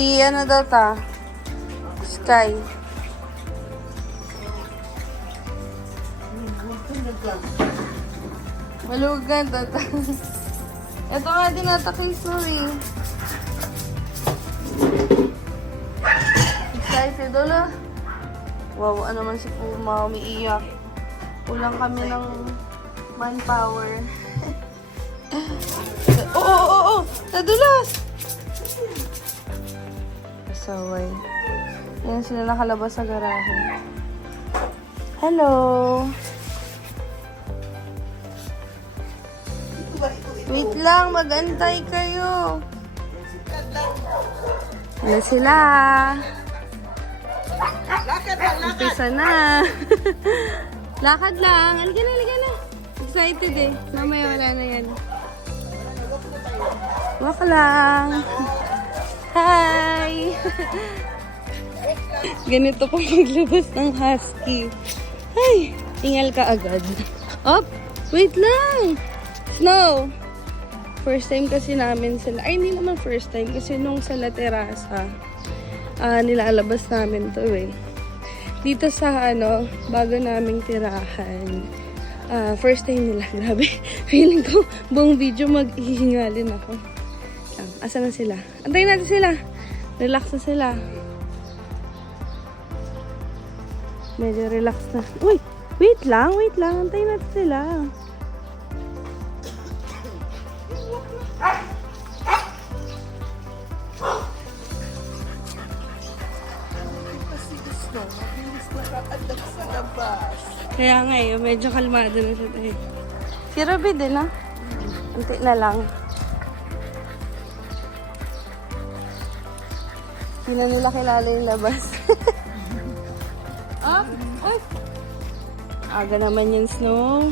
Si ano daw ta? Sky. Malugan tata. Ito nga din nata kay Suri. Excited ulo. Wow, ano man si Puma, umiiyak. Kulang kami ng manpower. Oo! Nadulas! Pasaway. Ayan sila nakalabas sa garahe. Hello! Wait lang, mag-antay kayo. Ano sila? Umpisa na. Lakad lang. Halika na. Excited eh. Mamaya wala na yan. Walk lang. Hi! Ganito pa maglabas ng husky. Ay! Ingal ka agad. Up! Wait lang! Snow! First time kasi namin sila. Ay, hindi naman first time. Kasi nung sa La Terraza, nilalabas namin to eh. Dito sa bago naming tirahan. First time nila. Grabe. Feeling ko buong video maghihingalin ako. Asa na sila? Antayin natin sila. Relax na sila. Medyo relax na. Uy! Wait lang. Antayin natin sila. Kaya nga medyo kalmado na siya tayo. Si Ruby din Unti na lang. Hindi na nila kilala yung labas. Uy! Aga naman yung Snow.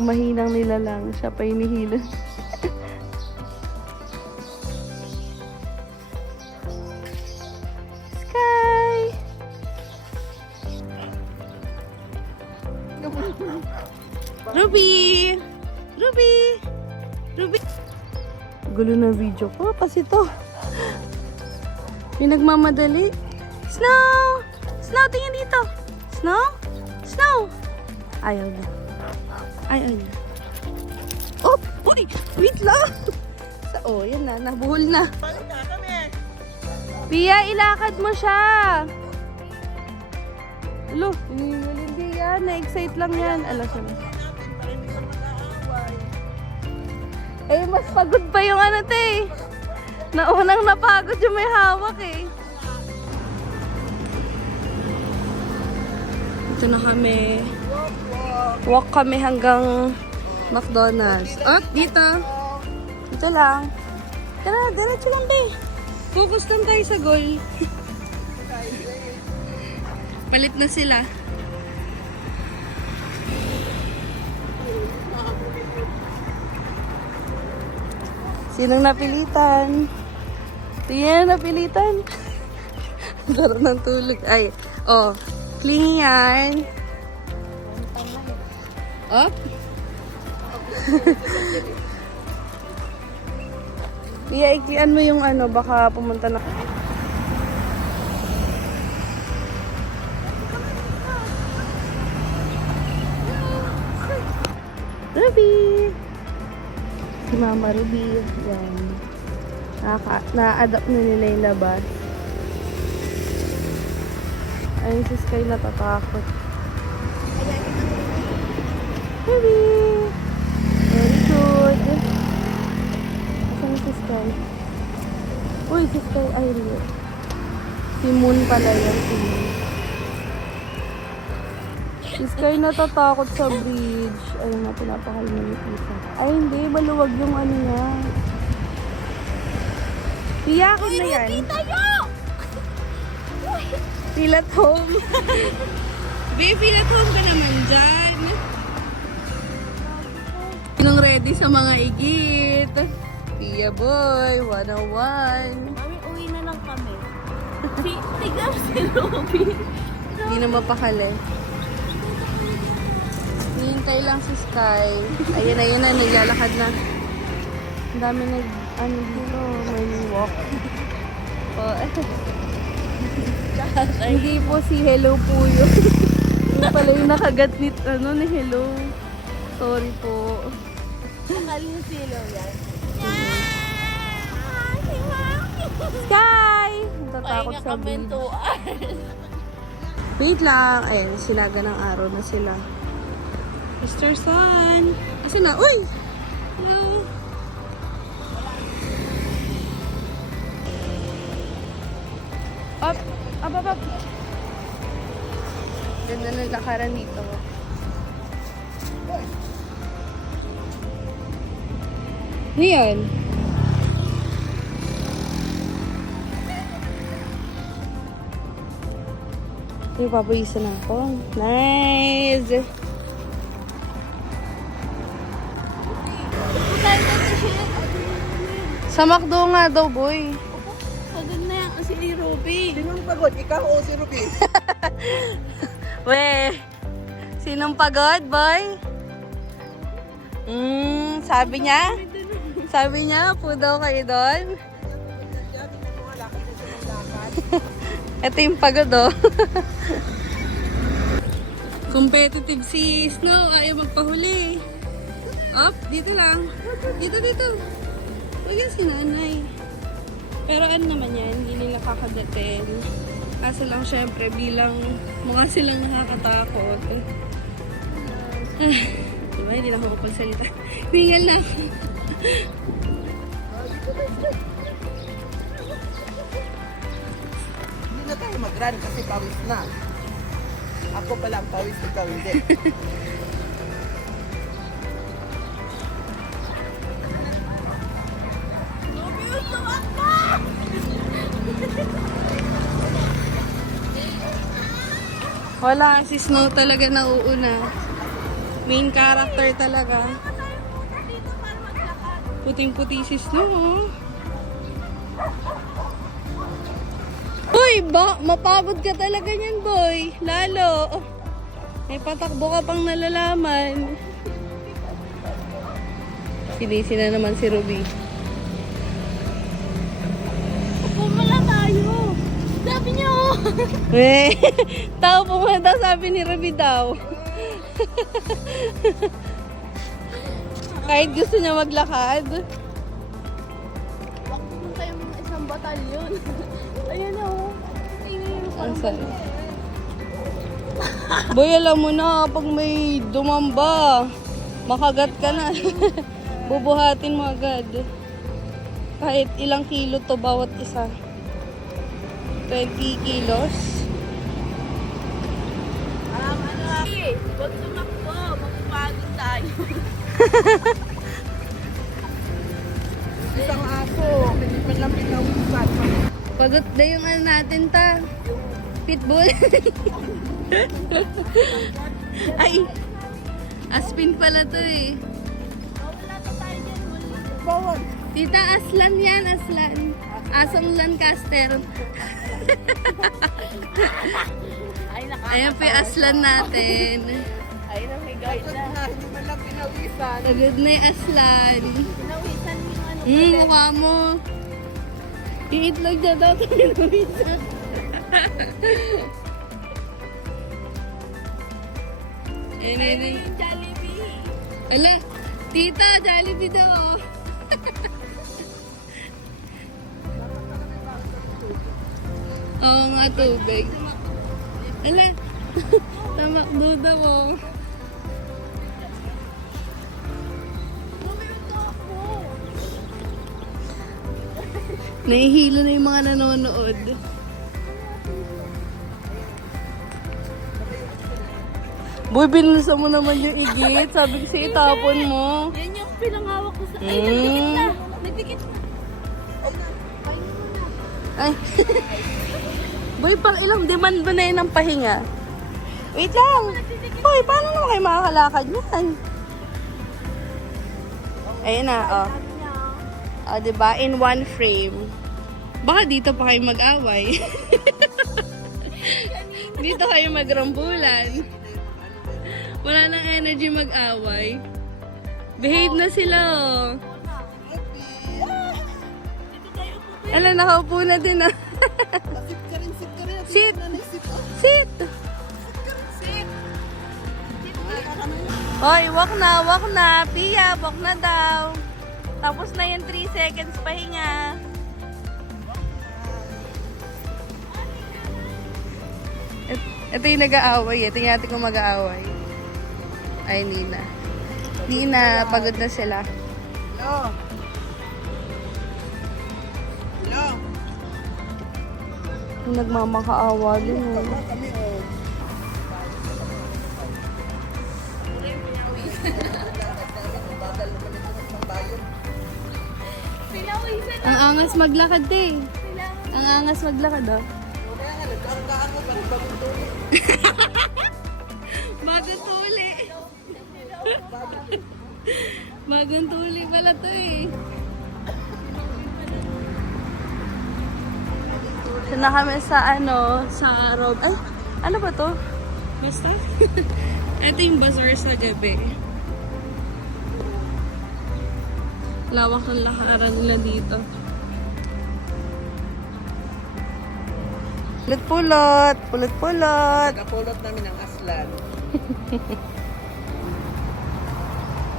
Ang mahinang nila lang. Siya pa inihila. Ruby! Gulo na video ko. Kasi to. May nagmamadali. Snow! Tingin dito. Snow! Ayaw na. Oh! Uy! Wait lang! Yan na. Nabuhol na. Pia, ilakad mo siya. Alo, hindi yan. Na-excite lang yan. Siya na. Mas pagod pa yung Naunang napagod yung may hawak Ito na kami. Walk kami hanggang McDonald's. Dito. Dito lang. Tara, diretso lang Focus lang tayo sa goal. Palit na sila. Sinong napilitan? Tingnan napilitan. Sarap ng tulog. Clingy yan. Up. Iklian mo yung baka pumunta na. Ruby! Si Mama Ruby. Yan. Na-adapt na nila yung labas. Ayun si Sky natatakot. Ruby! Very good. Asan si Sky? Uy, si Sky. Ay, hindi. Si Moon pala yan. Si Sky natatakot sa bridge. Ayun na, pinapakalma ni Tita. Ay, hindi. Maluwag yung niya. Piyakod na yan. Uy, tayo! Feel at home. Babe, feel at home ka naman dyan. Sinong ready sa mga igit? Pia Boy, 101. Mami, uwi na lang kami. Tignan si Ruby. Hindi na mapakali. Hihintay lang si Sky. Ayun na, naglalakad na. Ang dami ano dito, morning walk. Oh, hindi po si Hello po yun. Yung pala yung nakagat ni Hello. Sorry po. Akala yung silo yan. Sky! Natatakot Pahinga sa kami beach. 2 hours. Wait lang. Ayan, silaga ng araw na sila. Mr. Sun! Asan na? Uy! Hello! Up! Up, up, up! Ganda ng lakaran dito. Ano yan? Uy, papawisan ako. Nice! Sa McDo nga daw, boy. Pagod na yan kasi ni Ruby. Sinong pagod? Ikaw o si Ruby? We, sinong pagod, boy? Sabi niya? Sabi niya, po daw kayo doon. Ito yung pagod, oh. Competitive si Snow. Ayaw magpahuli. Up, dito lang. Dito, dito. Huwag yan si nanay. Pero ano naman yan, hindi nila kakagatin. Kaso lang syempre, bilang mukha silang nakakatakot. Diba, hindi na ako mapagsalita. Hingal na ako. Hindi na tayo mag-run kasi pawis na. Ako pala ang pawis, ikaw hindi. Ruby, usuwak ka! Wala, si Snow talaga nauuna. Main character talaga. Dito para maglakad. Puting-puti si Snow, oh. Uy, mapagod ka talaga niyan, boy. Lalo. May patakbo ka pang nalalaman. Sinisi na naman si Ruby. Upo muna tayo. Sabi niyo, oh. Eh, tao po muna daw, sabi ni Ruby daw. Kahit gusto niya maglakad. Bakit mo tayo mga isang batalyon? Ayan na, oh. Ayun na yung Ang sarap. Boy, alam mo na, pag may dumamba, makagat ka na. Bubuhatin mo agad. Kahit ilang kilo to bawat isa. 20 kilos. Huwag sumakbo. Magpapagod tayo. Isang aso, hindi man lang pinawisan. Pagod na yung ano natin ta. Pitbull. Ay, Aspin pala to eh. Wala na tayo dyan. Bawal. Tita, Aslan yan, Aslan. Asong Lancaster. Ay, Ayan po yung Aslan natin. Ay, na may guide na. Hindi man lang pinawisan. Pagod na yung Aslan. Pinawisan mo yung ano. Mukha mo. Yung itlog niya daw, pinawisan. Ayun, ayun, ayun. Yung Jollibee. Ala, tita, Jollibee daw. Oh. Oo nga, tubig. Ala, tamakdo daw. Oh. Nahihilo na yung mga nanonood. Boy, binulsa mo naman yung igit. Sabi ko siya, itapon mo. Yan yung pinangawak ko sa... Ay, Mm. nagdikit na. Nagdikit na. Ay. Boy, pang ilang demand ba na yun ng pahinga? Wait lang. Boy, paano naman kayo makakalakad yan? Ayun na, oh. Oh, diba? In one frame. Baka dito pa kayo mag-away. Dito kayo magrambulan. Wala nang energy mag-away. Behave na sila, oh. Ala, nakaupo na din ah. Sit ka rin, sit ka rin. Sit! Sit, oh. Sit! Sit. Hoy, walk na. Pia, walk na daw. Tapos na yung 3 seconds pahinga. Ito yung nag-aaway. Ito yung natin kung mag-aaway. Ay, Nina. Nina, pagod na sila. Hello. Hello. Yung nagmamakaawa din. Oh. Kami, oh. Pinawisan na. Ang angas maglakad eh. Ang angas maglakad oh. Kaya nga, nagkaroon mo, parang bagong tuloy. Bagong tuli. Bagong tuli pala to eh. So na kami sa sa Rob. Ay, ano ba to? Basta? Ito yung bazaar sa gabi. Lawak ng lakaran nila dito. Pulot-pulot! Pulot-pulot! Nakapulot namin ang aslan.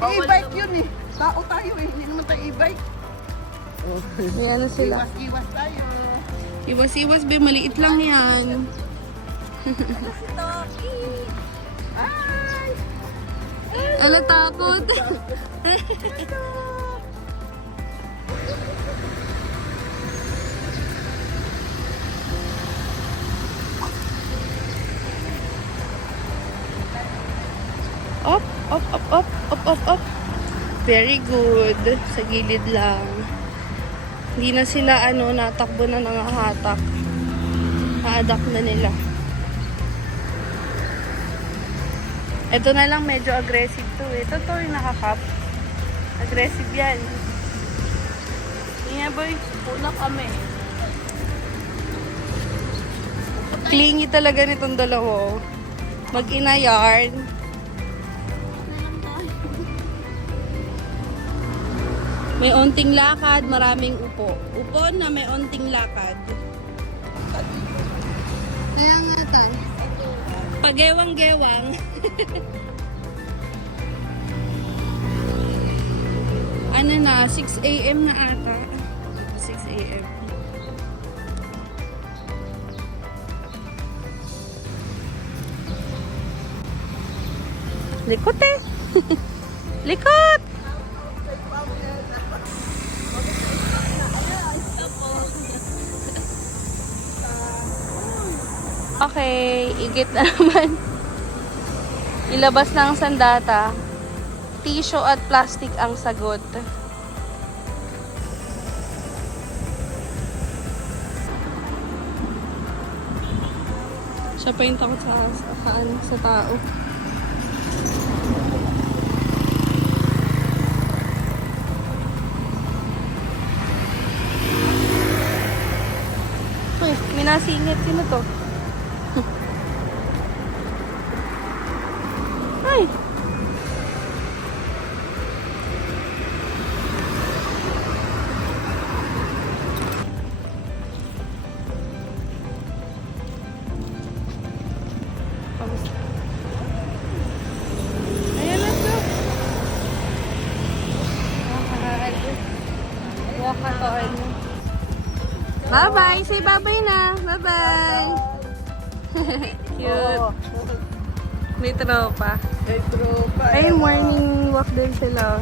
E-bike yun eh. Tao tayo eh. Hindi naman tayo e-bike. May ano sila. Iwas tayo. Iwas-iwas, be. Maliit lang yan. Ay! Ala, takot. Up, up, up, up, up, up, up. Very good. Sa gilid lang. Hindi na sila natakbo na nangahatak. Na-adapt na nila. Ito na lang medyo aggressive to eh. Ito to yung nakakap. Aggressive yan. Nga boy, una kami. Clingy talaga nitong dalawa. Mag-ina yarn. May onting lakad, maraming upo. Upo na may onting lakad. Kaya nga tan. Pagewang-gewang. Ano na, 6 a.m. na ata. 6 a.m. Likot eh. Likot! Okay, igit na naman. Ilabas na ang sandata. Tissue at plastic ang sagot. Siya pa yung takot sa tao. Uy, minasingit din na to. Ay! Ayan na to. Walk-a-thon. Bye-bye! Say bye-bye na! Bye-bye! Cute. May tropa. May tropa. Ay, morning walk din sila.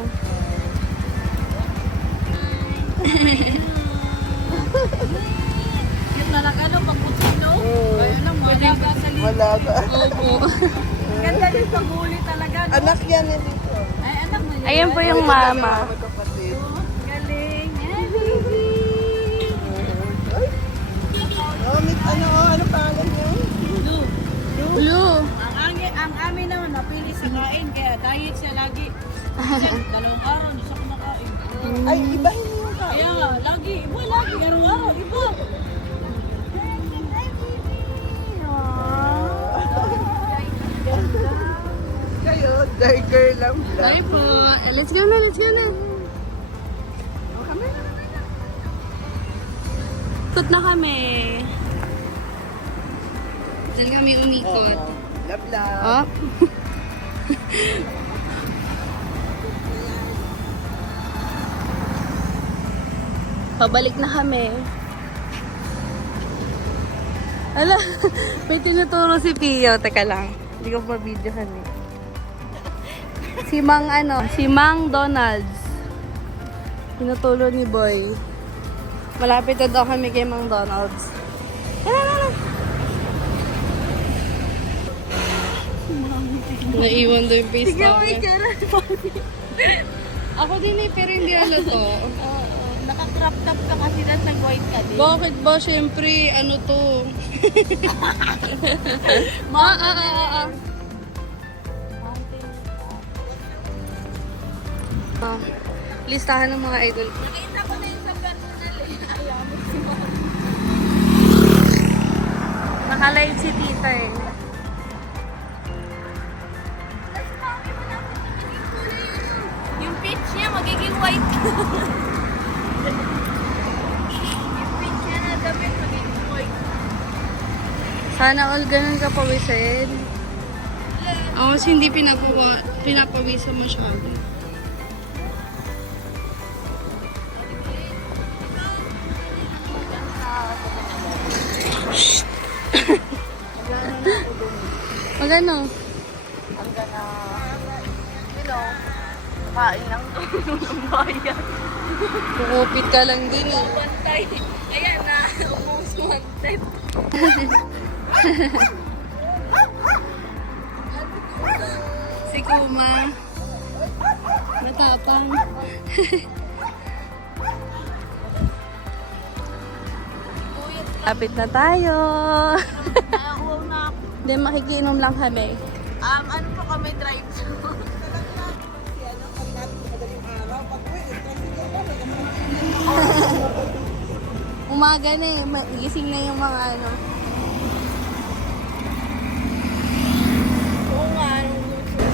Yung talaga pag-usino. Kaya lang, wala ka sa liit. Wala ka. Opo. Ganda din paghuli talaga. No? Anak yan eh dito. Ay, anak mo yun. Ayan po yung mama. Magkapatid. Galing. Ay, baby. Oh, ano pangalan niyo? Blue. Blue. Ang amin naman, napili sa kain. Kaya diet siya lagi. Kasi dalawang araw, hindi siya kumakain. Ay, ibahin niyo yung kain. Kaya nga, lagi. Iba lagi. Araw-araw. Iba. Kayo, tiger lang. Bye po. Let's go na, let's go na. Oh, kami na. Ikot na kami. Diyan kami umikot. Love, love. Oh. Pabalik na kami. Ala, may tinuturo si Pio. Teka lang. Hindi ko pa videohan eh. Si Mang Donald's. Tinuturo ni Boy. Malapit na daw kami kay Mang Donald's. Naiwan daw yung face namin. Ako din eh, pero hindi to. Naka-crop top ka kasi dahil nag-white ka din. Bakit ba? Siyempre, ano to? Listahan ng mga idol ko. Nakita ko na yung sa personal eh. Ayaw mo si Mama. Nakalive si tita eh. Yung peach niya magiging white. Yung peach niya na damit magiging white. Sana all ganun ka pawisin. Ako kasi hindi pinapawisan masyado. Magano? Hanggang na, kain lang doon ng bayan. Kukupit ka lang din eh. Bantay. Ayan na, almost wanted. Si Kuma. Matapang. Lapit na tayo. Nakakuha na ako. Then makikinom lang kami. Ano po kami drive-thru? Umaga na eh. Gising na yung mga ano. Oo nga, anong gusto?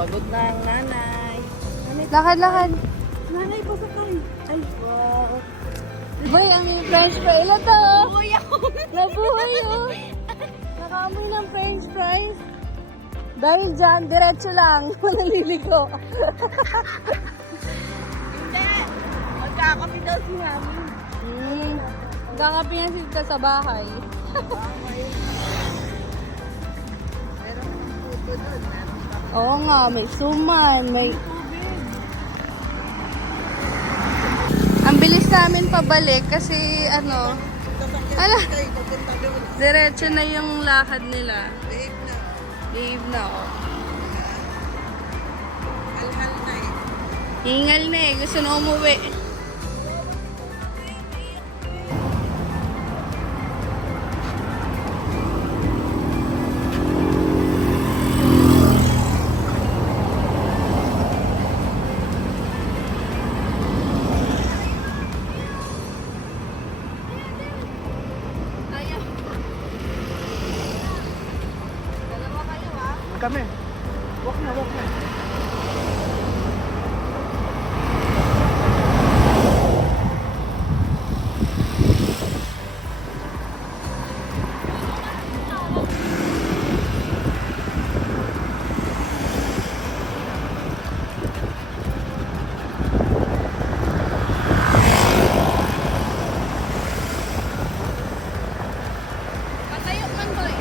Pagod na ang nanay. Lakad-lakad. Nanay, pasakay. Ay, wow. Boy, ang french fry. Ilo to. Uy, ako. Nabuhay oh. Nakaamoy ng french fries. Dahil dyan, diretso lang. Naliligo. Hindi. Magkakapi daw si Mami. Kakapi na sila sa bahay. Oo nga, may suman, may... Ang bilis namin pabalik kasi ano... Ala, diretso na yung lakad nila. Behave na ako. Hingal na eh, gusto na umuwi. Kami. Walk na, walk na. Patayo man boy.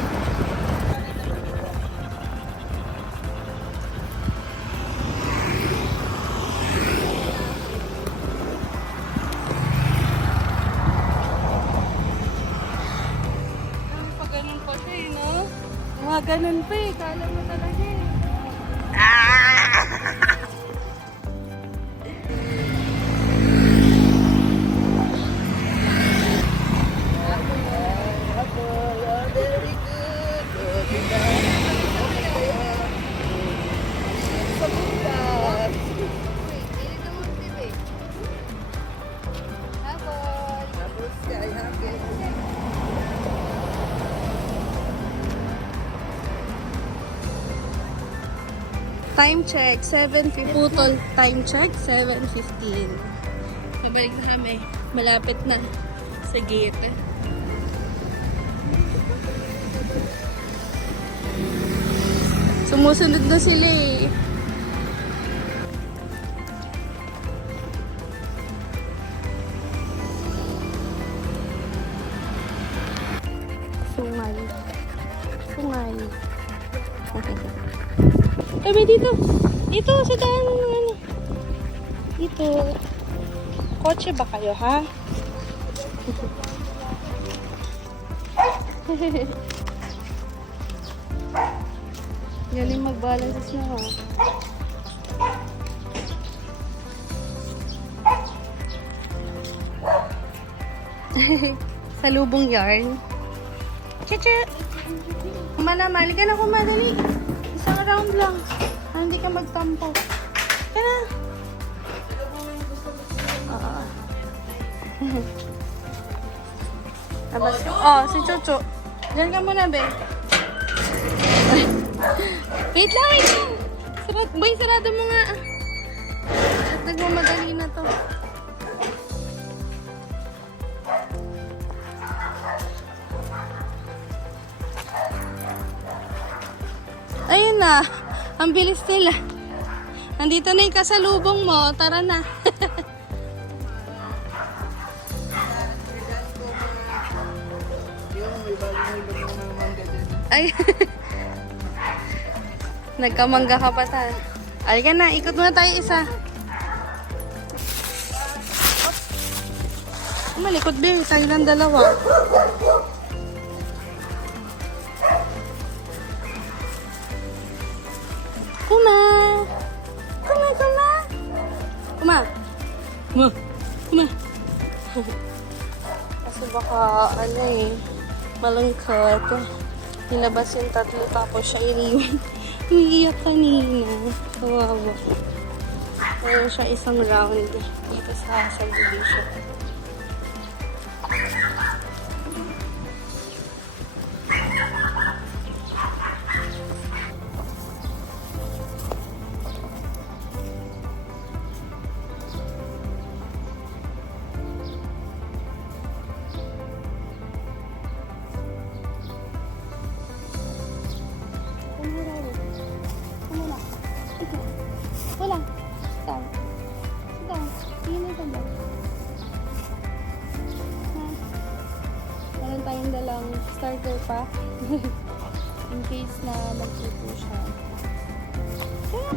Ganun pa siya eh, no? Mga ganun pa eh. Kala mo talaga eh. Very good. Tapos, kaya happy. Time check, 7:15. Putol time check, 7:15. Pabalik na kami. Malapit na. sa gate. Sumusunod na sila eh. Sungay. Sungay. Sabi dito. Dito, sa daan. Ano. Dito. Kotse ba kayo, ha? Galing mag-balance sa snow, ha? Sa lubong yarn. Chichi! Kumana, mali ka na kumadali. Isang round lang. Ah, hindi ka magtampo. Kaya na. Oo. Tapos, oh, si Chucho. Diyan ka muna, be. Wait lang, wait lang. Boy, sarado mo nga. At nagmamadali na to. Ayun na. Ang bilis nila. Nandito na yung kasalubong mo. Tara na. Ay. Nagkamangga ka pa ta. Alika na, ikot muna tayo isa. Malikot, be. Tayo lang dalawa. Kuma! Kuma, kuma! Kuma! Kuma! Kuma! Kasi baka, ano eh, malungkot. Nilabas yung tatlo tapos siya iniwan. Umiiyak kanina. Kawawa. Meron siya isang round dito sa subdivision. Wala. Saan? Saan? Tingin na ito. Meron tayong dalang starter pa. In case na magsupo siya. Kaya...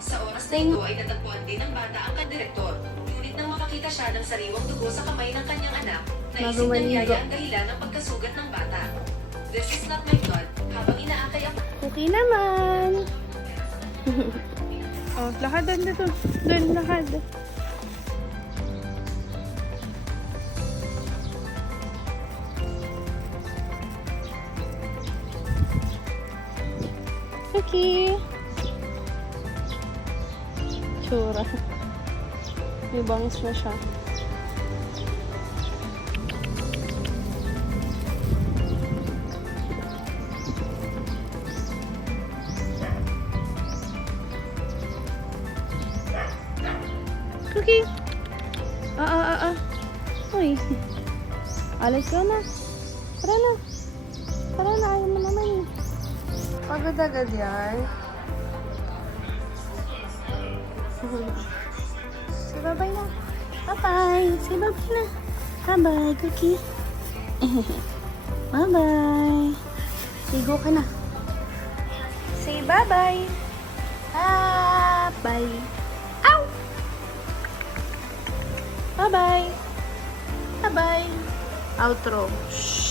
Sa oras na ito ay natagpuan din ng bata ang kadirektor. Ngunit nang makakita siya ng sariwang dugo sa kamay ng kanyang anak, naisip ng yaya ang dahilan ng pagkasugat ng bata. This is not my blood. Habang inaakay ang Okay naman. Oh, lakad doon dito. Doon, lakad. Okay. Tsura. May bangs na siya. Cookie! Uy. Alis ka na. Tara na. Tara na, ayaw mo naman eh. Pagod agad yan. Say bye-bye na. Bye-bye. Say bye-bye na. Bye-bye, Cookie. Bye-bye. Ligo ka na. Say bye-bye. Bye-bye. Ow! Bye-bye. Bye-bye. Outro. Shh.